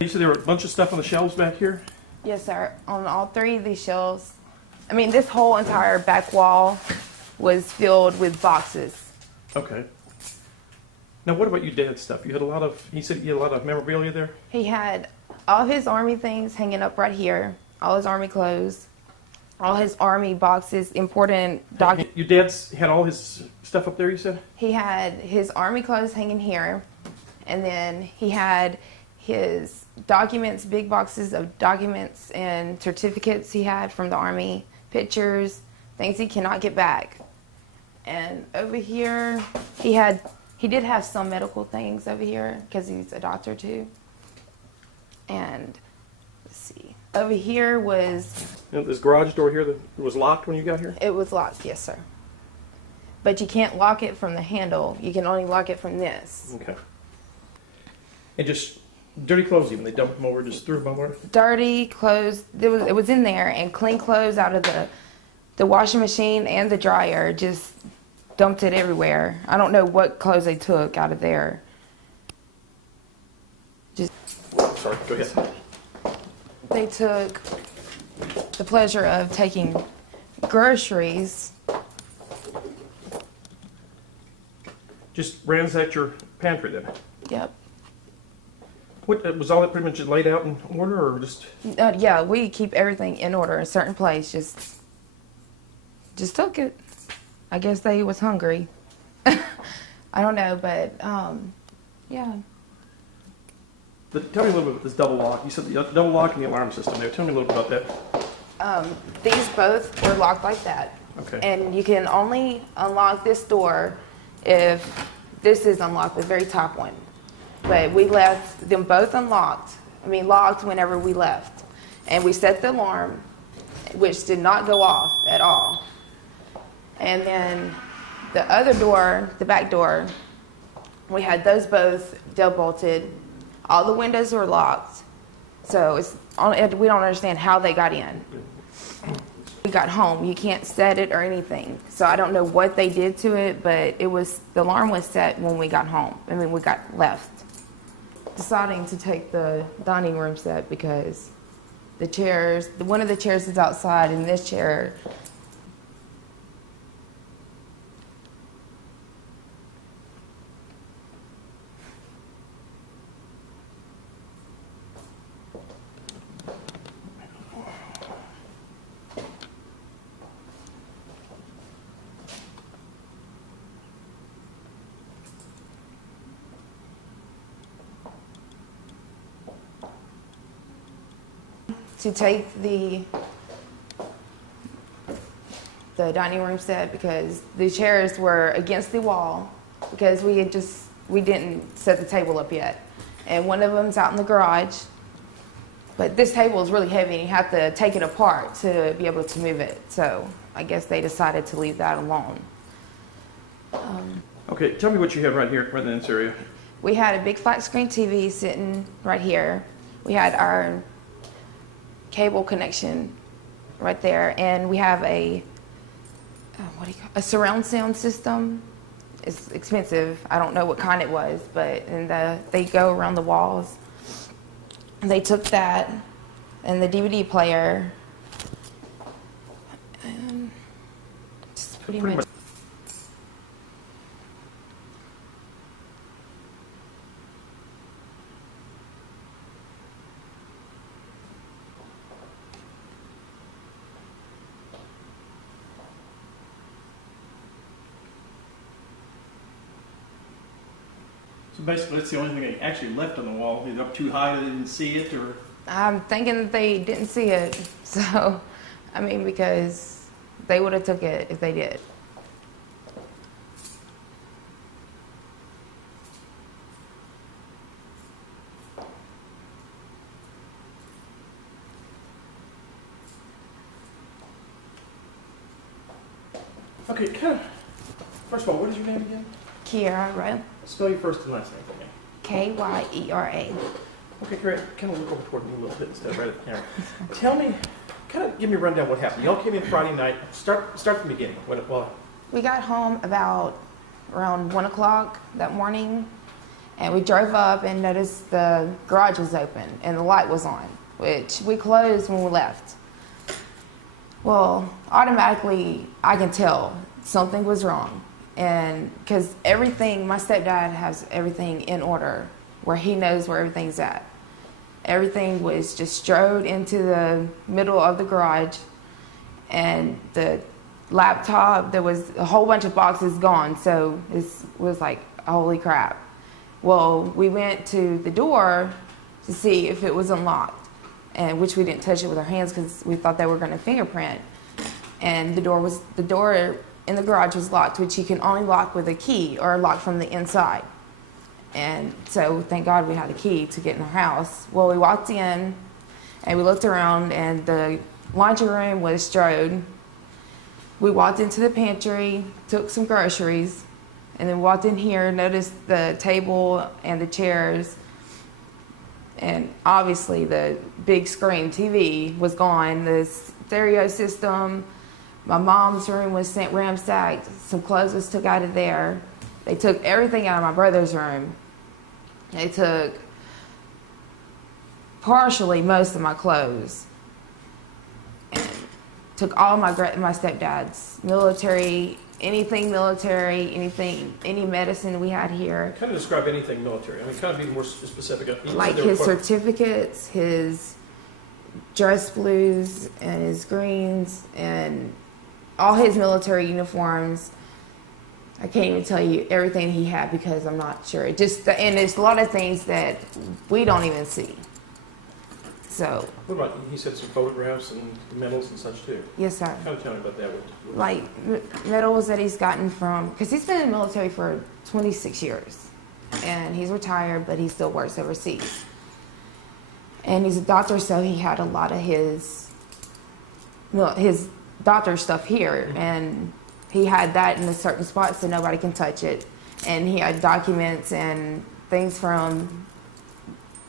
You said there were a bunch of stuff on the shelves back here? Yes, sir. On all three of these shelves, I mean, this whole entire back wall was filled with boxes. Okay. Now, what about your dad's stuff? You had a lot of, he said you had a lot of memorabilia there? He had all his Army things hanging up right here, all his Army clothes, all his Army boxes, important documents. Your dad's had all his stuff up there, you said? He had his Army clothes hanging here, and then he had his documents, big boxes of documents and certificates he had from the Army, pictures, things he cannot get back. And over here, he did have some medical things over here because he's a doctor too. And let's see, over here was... You know, this garage door here that was locked when you got here? It was locked, yes, sir. But you can't lock it from the handle. You can only lock it from this. Okay. And just dirty clothes even? They dumped them over, just threw them over? Dirty clothes. It was in there, and clean clothes out of the washing machine and the dryer. Just dumped it everywhere. I don't know what clothes they took out of there. Just... Sorry, go ahead. They took the pleasure of taking groceries. Just ransacked your pantry then? Yep. What, was all that pretty much just laid out in order, or just... Yeah, we keep everything in order in a certain place. Just took it. I guess they was hungry. I don't know, but yeah. Tell me a little bit about this double lock. You said the double lock and the alarm system there. Tell me a little bit about that. These both were locked like that. Okay. And you can only unlock this door if this is unlocked, the very top one. But we left them both unlocked. I mean, locked whenever we left. And we set the alarm, which did not go off at all. And then the other door, the back door, we had those both deadbolted. All the windows were locked. So we don't understand how they got in. We got home. You can't set it or anything. So I don't know what they did to it, but the alarm was set when we got home. I mean, we got left. Deciding to take the dining room set because the chairs, one of the chairs is outside, and this chair. To take the dining room set because the chairs were against the wall because we didn't set the table up yet, and one of them's out in the garage. But this table is really heavy, and you have to take it apart to be able to move it. So I guess they decided to leave that alone. Okay, tell me what you have right here, right in this area. We had a big flat screen TV sitting right here. We had our cable connection right there, and we have a surround sound system. It's expensive. I don't know what kind it was, but they go around the walls. They took that and the DVD player, and just pretty much. So basically, that's the only thing they actually left on the wall. Is it up too high they didn't see it, or? I'm thinking that they didn't see it. So, I mean, because they would have took it if they did. Okay, first of all, what is your name again? Kiera, right? Spell your first and last name for me. K-Y-E-R-A. Okay, great. Kind of look over toward me a little bit instead of right at the camera. Tell me, kind of give me a rundown what happened. Y'all came in Friday night. Start from the beginning. We got home about around 1 o'clock that morning, And we drove up and noticed the garage was open and the light was on, which we closed when we left. Well, automatically I can tell something was wrong. And because everything, my stepdad has everything in order where he knows where everything's at. Everything was just strode into the middle of the garage, and the laptop, there was a whole bunch of boxes gone, so it was like, holy crap. Well, we went to the door to see if it was unlocked, and which we didn't touch it with our hands because we thought they were going to fingerprint. And the door in the garage was locked, which you can only lock with a key or lock from the inside. And so thank God we had a key to get in our house. Well, we walked in and we looked around and the laundry room was strode. We walked into the pantry, took some groceries, and then walked in here, noticed the table and the chairs. And obviously the big screen TV was gone, the stereo system. My mom's room was ransacked. Some clothes was took out of there. They took everything out of my brother's room. They took partially most of my clothes. And took all my stepdad's military, anything military, any medicine we had here. Kind of describe anything military. I mean, kind of be more specific. Like his certificates, his dress blues, and his greens, and all his military uniforms. I can't even tell you everything he had because I'm not sure. And there's a lot of things that we don't even see. So. What about, he said some photographs and medals and such too? Yes, sir. Kind of tell me about that. Like medals that he's gotten from, because he's been in the military for 26 years. And he's retired, but he still works overseas. And he's a doctor, so he had a lot of his doctor stuff here. And he had that in a certain spot so nobody can touch it. And he had documents and things from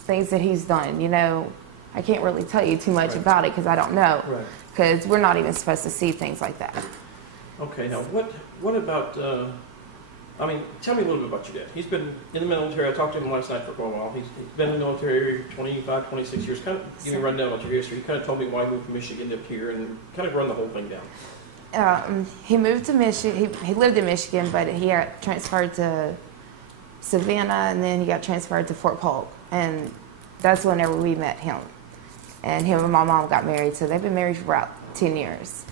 things that he's done. You know, I can't really tell you too much about it because I don't know. Right. Because we're not even supposed to see things like that. Okay, now what about, I mean, tell me a little bit about your dad. He's been in the military. I talked to him last night for quite a while. He's been in the military 25, 26 years. Kind of give me a rundown of your history. He kind of told me why he moved from Michigan to up here and kind of run the whole thing down. He moved to Michigan. He lived in Michigan, but he got transferred to Savannah, and then he got transferred to Fort Polk. And that's whenever we met him. And him and my mom got married, so they've been married for about 10 years.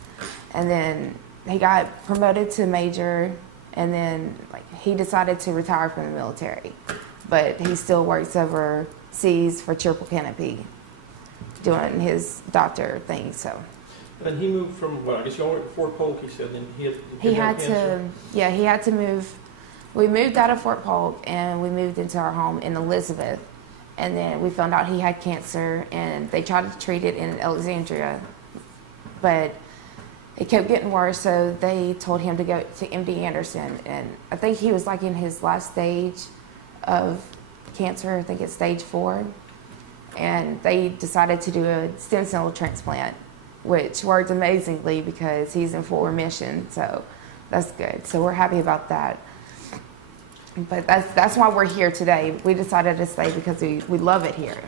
And then he got promoted to major, and then he decided to retire from the military. But he still works overseas for Triple Canopy, doing his doctor thing, so. And then he moved from, well, I guess you all went to Fort Polk, he said, and he had to move. We moved out of Fort Polk, and we moved into our home in Elizabeth. And then we found out he had cancer, and they tried to treat it in Alexandria. But it kept getting worse, so they told him to go to MD Anderson. And I think he was like in his last stage of cancer. I think it's stage 4. And they decided to do a stem cell transplant, which worked amazingly because he's in full remission. So that's good. So we're happy about that. But that's why we're here today. We decided to stay because we love it here.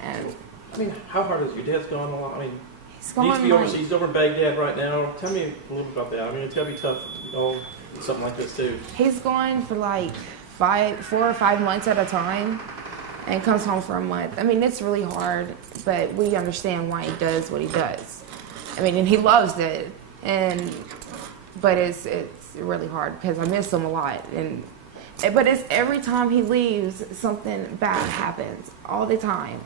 And I mean, how hard is your dad's gone a lot? I mean, he's he needs to be overseas. He's over in Baghdad right now. Tell me a little bit about that. I mean, it's got to be tough, something like this too. He's gone for like 4 or 5 months at a time and comes home for a month. I mean, it's really hard, but we understand why he does what he does. I mean, and he loves it. But it's really hard because I miss him a lot. But it's every time he leaves, something bad happens all the time.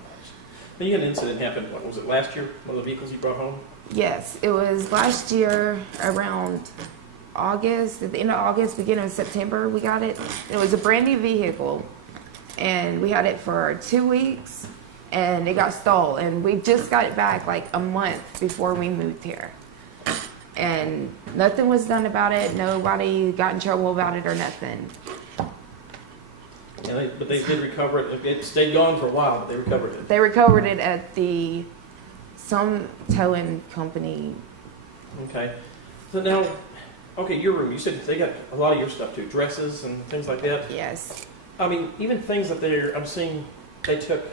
Then you had an incident happen. What was it, last year? One of the vehicles you brought home? Yes, it was last year around August, at the end of August, beginning of September. We got it. It was a brand new vehicle, and we had it for 2 weeks, and it got stolen. And we just got it back like a month before we moved here. And nothing was done about it. Nobody got in trouble about it or nothing. Yeah, but they did recover it. It stayed gone for a while, but they recovered it. They recovered it at some towing company. Okay. So now, okay, your room. You said they got a lot of your stuff too, dresses and things like that. Yes. I mean, even things that I'm seeing, they took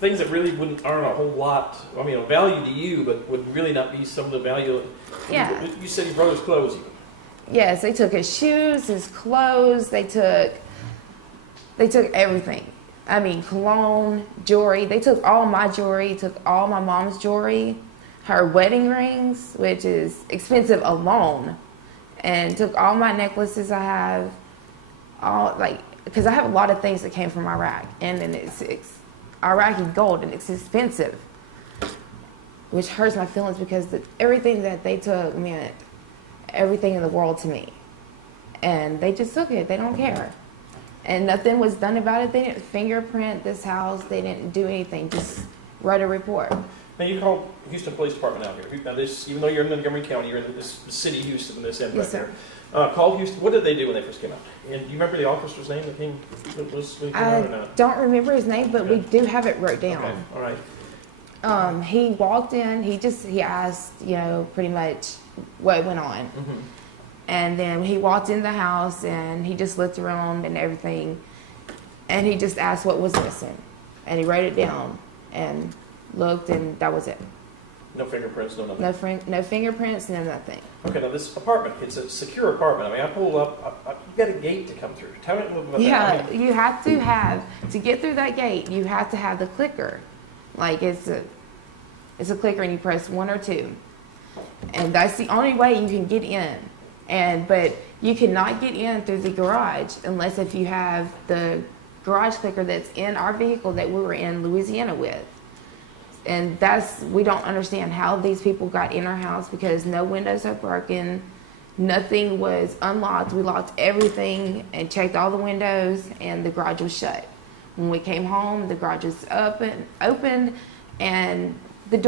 things that really aren't a whole lot, I mean, of value to you, but would really not be some of the value. Yeah. You said your brother's clothes even. Yes, they took his shoes, his clothes, they took everything. I mean, cologne, jewelry. They took all my jewelry, took all my mom's jewelry, her wedding rings, which is expensive alone, and took all my necklaces I have, because I have a lot of things that came from Iraq, and then it's Iraqi gold, and it's expensive, which hurts my feelings because everything that they took meant everything in the world to me, and they just took it. They don't care. And nothing was done about it. They didn't fingerprint this house. They didn't do anything. Just write a report. Now, you called Houston Police Department out here. Now, even though you're in Montgomery County, you're in this city, Houston, this end Yes, right sir. there. Called Houston. What did they do when they first came out? And do you remember the officer's name that came when he came out or I not? don't remember his name, but we do have it wrote down. Okay, all right. He walked in. He asked, pretty much what went on. Mm-hmm. And then he walked in the house, and he just looked around and everything. And he just asked what was missing. And he wrote it down and looked, and that was it. No fingerprints, no nothing. No fingerprints, no nothing. Okay, now this apartment, it's a secure apartment. I mean, I pulled up, you've got a gate to come through. Tell me a little bit about that. I mean, You have to get through that gate, you have to have the clicker. Like, it's a clicker, and you press 1 or 2. And that's the only way you can get in. But you cannot get in through the garage unless if you have the garage clicker that's in our vehicle that we were in Louisiana with. And we don't understand how these people got in our house because no windows are broken, nothing was unlocked. We locked everything and checked all the windows, and the garage was shut. When we came home, the garage was opened, and the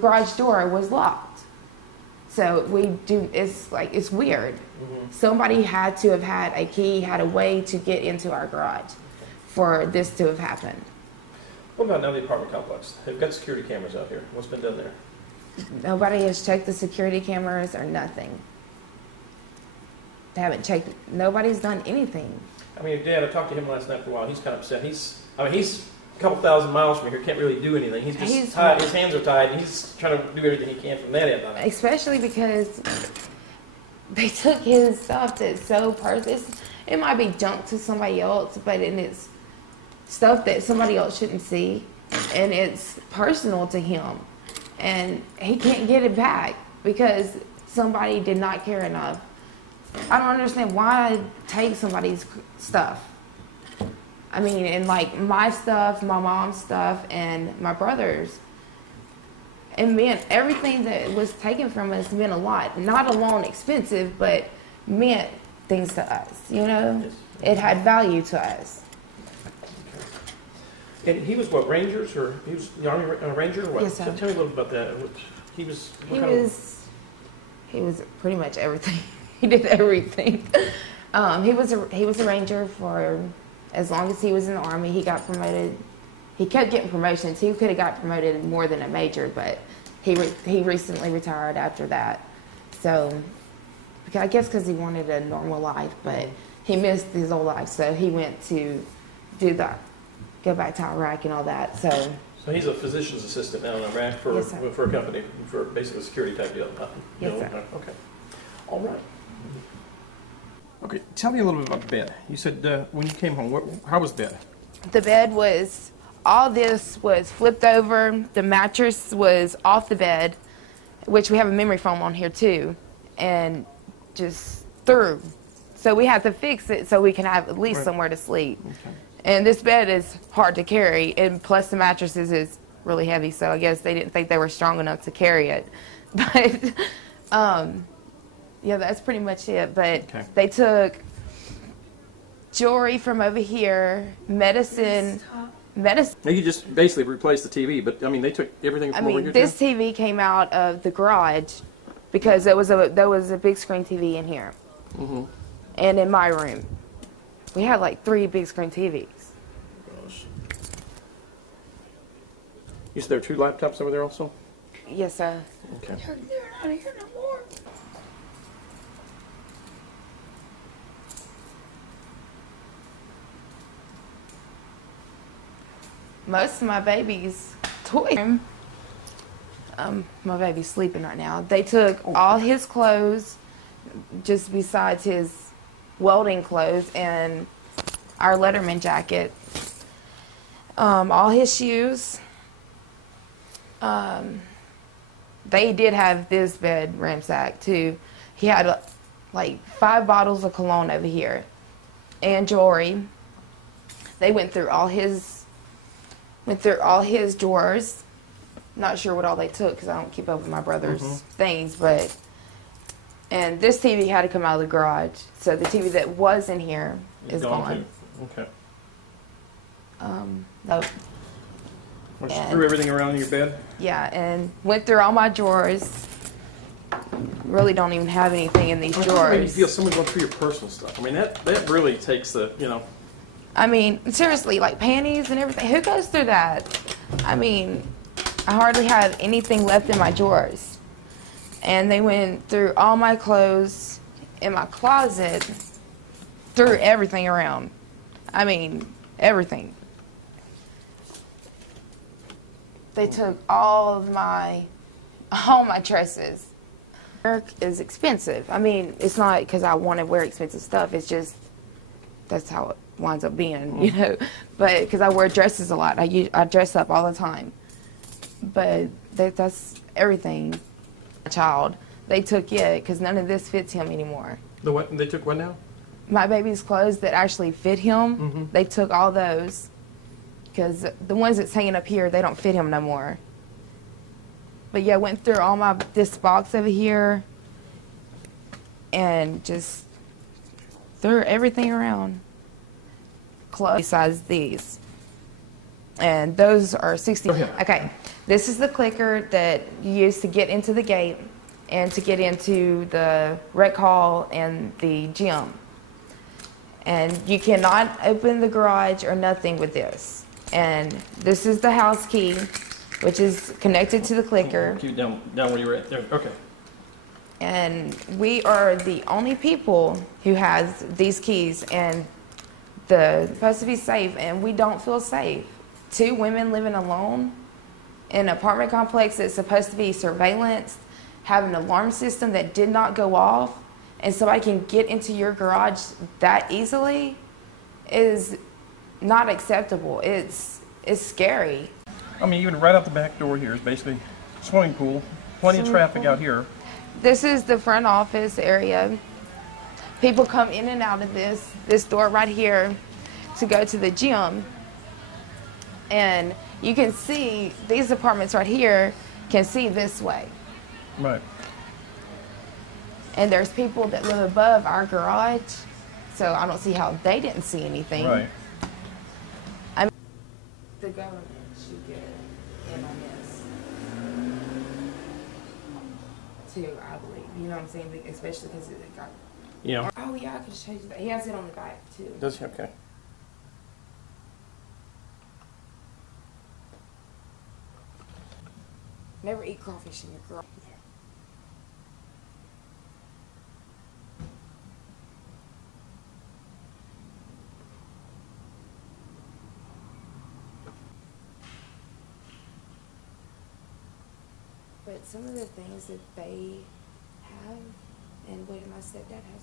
garage door was locked. So it's weird. mm-hmm. Somebody had to have had a key, had a way to get into our garage for this to have happened. What about now the apartment complex? They've got security cameras out here. What's been done there? Nobody has checked the security cameras or nothing. They haven't checked. Nobody's done anything. I mean, your dad, I talked to him last night for a while. He's kind of upset. He's a couple thousand miles from here. Can't really do anything. He's just tied. His hands are tied, and he's trying to do everything he can from that end on it. Especially because they took his stuff that's so personal. It might be junk to somebody else, but it's stuff that somebody else shouldn't see, and it's personal to him, and he can't get it back because somebody did not care enough. I don't understand why take somebody's stuff. I mean, and like my stuff, my mom's stuff, and my brother's. It meant everything that was taken from us meant a lot. Not alone expensive, but meant things to us, Yes. It had value to us. And he was what, Rangers, or he was the Army Ranger, or what? Yes, sir. So tell me a little about that. He was pretty much everything. He did everything. He was a Ranger for as long as he was in the Army. He got promoted. He kept getting promotions. He could have got promoted more than a major, but he recently retired after that. So I guess because he wanted a normal life, but he missed his old life, so he went to go back to Iraq and all that. So he's a physician's assistant now in Iraq for Yes, sir. for a company, for basically a security type deal. Yes, sir. Okay. All right. Okay, tell me a little bit about the bed. You said when you came home, how was the bed? the bed was, all this was flipped over. The mattress was off the bed, which we have a memory foam on here too, and just through. So we had to fix it so we can have at least somewhere to sleep. Okay. And this bed is hard to carry, and plus the mattresses is really heavy, so I guess they didn't think they were strong enough to carry it. But, yeah, that's pretty much it. But they took jewelry from over here, medicine. Now you just basically replaced the TV, but I mean they took everything from over here. This TV came out of the garage because there was a big screen TV in here, and in my room, we had like 3 big screen TVs. Gosh. You said there are 2 laptops over there also? Yes, sir. Okay. They're not here no more. most of my baby's toys. My baby's sleeping right now. They took all his clothes, just besides his welding clothes and our Letterman jacket. All his shoes. They did have this bed ransacked too. He had like 5 bottles of cologne over here and jewelry. They went through all his drawers. Not sure what all they took because I don't keep up with my brother's things, and this TV had to come out of the garage. So the TV that was in here is gone. Okay. So, Just threw everything around in your bed? yeah, and went through all my drawers. Really don't even have anything in these drawers. It made you feel someone going through your personal stuff. I mean, that really takes the, you know. I mean, seriously, like panties and everything. Who goes through that? I mean, I hardly have anything left in my drawers. And they went through all my clothes in my closet, threw everything around. I mean, everything. They took all my dresses. Work is expensive. I mean, it's not because I want to wear expensive stuff. It's just that's how it winds up being, you know. But because I wear dresses a lot, I dress up all the time. But that's everything. My child, they took it because none of this fits him anymore. The what? They took what now? My baby's clothes that actually fit him. They took all those because the ones that's hanging up here, they don't fit him no more. But yeah, went through all this box over here and just threw everything around. Clothes besides these. And those are 60. Okay, this is the clicker that you use to get into the gate and to get into the rec hall and the gym. And you cannot open the garage or nothing with this. And this is the house key, which is connected to the clicker. Keep down where you were at there. Okay. And we are the only people who has these keys, and they're supposed to be safe, and we don't feel safe. 2 women living alone in an apartment complex that's supposed to be surveillanced, have an alarm system that did not go off, and somebody can get into your garage that easily is not acceptable. It's scary. I mean, even right out the back door here is basically swimming pool. Plenty of traffic out here. This is the front office area. People come in and out of this door right here to go to the gym. And you can see these apartments right here can see this way. Right. And there's people that live above our garage, so I don't see how they didn't see anything. Right. I mean, the government should get in on this too, I believe. You know what I'm saying? Especially because it got. Yeah. Oh yeah, I could show you that. He has it on the back too. Does he? Okay. Never eat crawfish in your garage. But some of the things that they have and what my stepdad has.